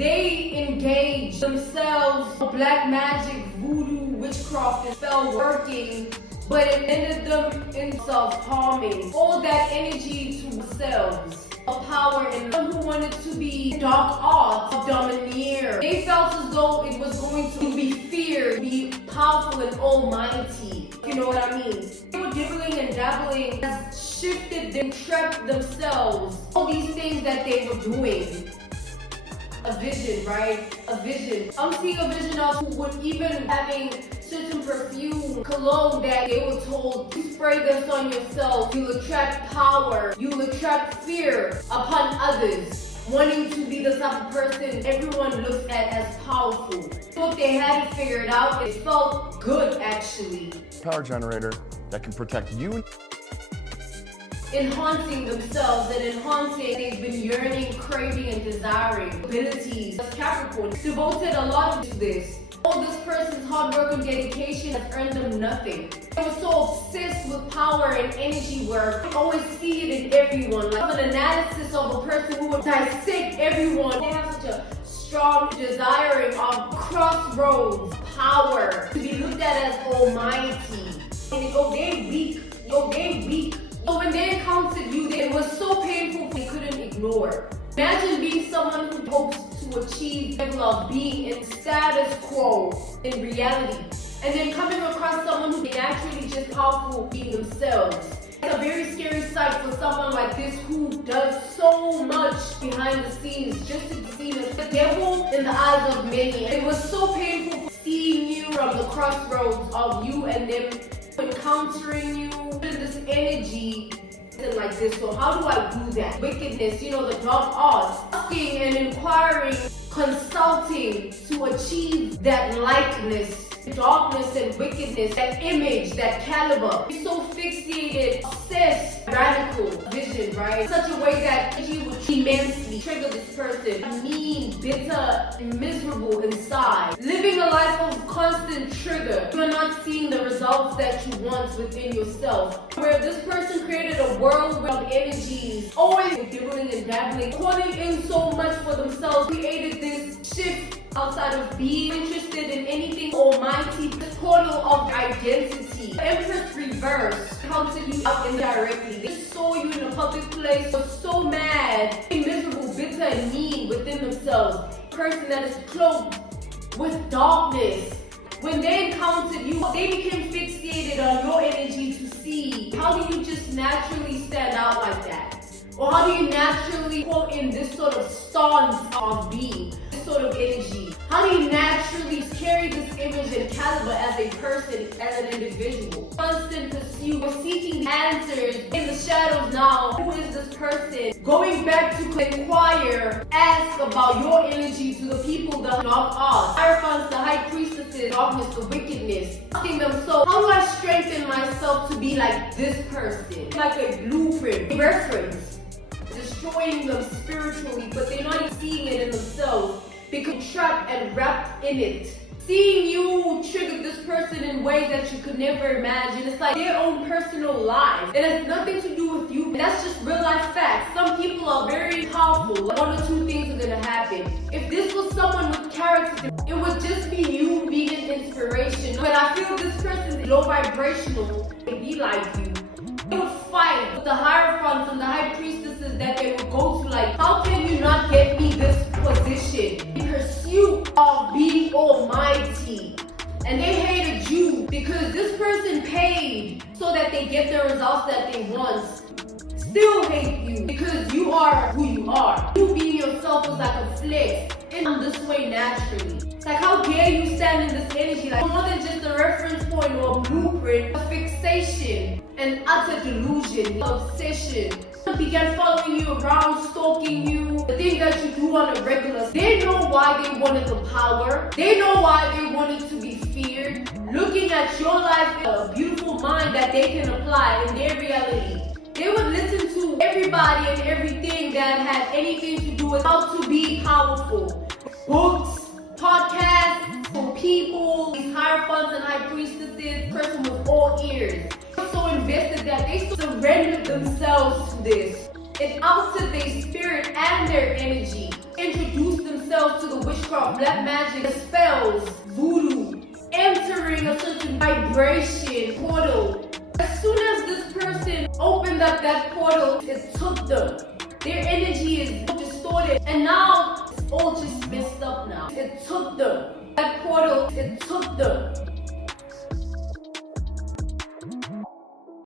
They engage themselves in black magic, voodoo, witchcraft, and spell working, but it ended them in self-harming. All that energy to themselves. Of power and some who wanted to be dark arts of domineer. They felt as though it was going to be feared, be powerful and almighty. You know what I mean? They were dibbling and dabbling, has shifted them, trapped themselves. All these things that they were doing. A vision, right? A vision. I'm seeing a vision of who would even having certain perfume, cologne that they were told, you spray this on yourself, you'll attract power, you'll attract fear upon others, wanting to be the type of person everyone looks at as powerful. So if they had it figured out, it felt good actually. Power generator that can protect you. Enhancing themselves and enhancing they've been yearning, craving, and desiring abilities. Capricorn devoted a lot to this. All this person's hard work and dedication has earned them nothing. They were so obsessed with power and energy work. You always see it in everyone. Like an analysis of a person who would dissect everyone. They have such a strong desiring of crossroads power to be looked at as almighty. And they go, they're weak. They're weak. So when they encountered you, it was so painful they couldn't ignore. Imagine being someone who hopes to achieve the level of being in status quo in reality, and then coming across someone who naturally just powerful being themselves. It's a very scary sight for someone like this who does so much behind the scenes just to be seen as the devil in the eyes of many. It was so painful seeing you from the crossroads of you and them encountering you in this energy like this. So how do I do that? Wickedness, you know, the dark arts, asking and inquiring, consulting to achieve that likeness, darkness and wickedness, that image, that caliber. You're so fixated, obsessed, radical vision, right? Such a way that energy would immensely trigger this person, mean, bitter, and miserable inside. Living a life of constant trigger. You are not seeing the results that you want within yourself. Where this person created a world of energies, always dibbling and dabbling, calling in so much for themselves, created this shift outside of being interested in anything almighty, the portal of identity. The Empress reversed, counted you out indirectly. They saw you in a public place, were so mad, miserable, bitter, and mean within themselves. A person that is cloaked with darkness. When they encountered you, they became fixated on your energy to see how do you just naturally stand out like that? Or how do you naturally pull in this sort of stance of being? Sort of energy. How do you naturally carry this image and caliber as a person, as an individual? Constant pursuit, we're seeking answers in the shadows now. Who is this person? Going back to inquire, ask about your energy to the people, the dark arts, Heirophants, the high priestesses, darkness, the wickedness. Asking them, so how do I strengthen myself to be like this person? Like a blueprint, a reference. Destroying them spiritually, but they're not even seeing it in themselves. Become trapped and wrapped in it. Seeing you trigger this person in ways that you could never imagine. It's like their own personal life. It has nothing to do with you. That's just real life facts. Some people are very powerful. One or two things are gonna happen. If this was someone with character, it would just be you being an inspiration. But I feel this person is low vibrational and be like you. They would fight with the Hierophants and the high priestesses that they would go to, like, how can you not get me this position? In pursuit of being almighty. And they hated you because this person paid so that they get the results that they want. Still hate you because you are who you are. You being yourself is like a flex. And this way naturally. It's like, how dare you stand in this energy? Like, more than just a reference point or a blueprint, a fixation, an utter delusion, obsession. Began following you around, stalking you, the things that you do on a regular. They know why they wanted the power. They know why they wanted to be feared. Looking at your life with a beautiful mind that they can apply in their reality. They would listen to everybody and everything that had anything to do with how to be powerful. Books, podcasts, for people, these Hierophants and high priestesses, person with all ears. So invested that they surrendered themselves to this. It altered their spirit and their energy. Introduced themselves themselves to the witchcraft, black magic, spells, voodoo, entering a certain vibration portal. As soon as this person opened up that portal, it took them. Their energy is distorted, and now it's all just messed up now. It took them. That portal, it took them.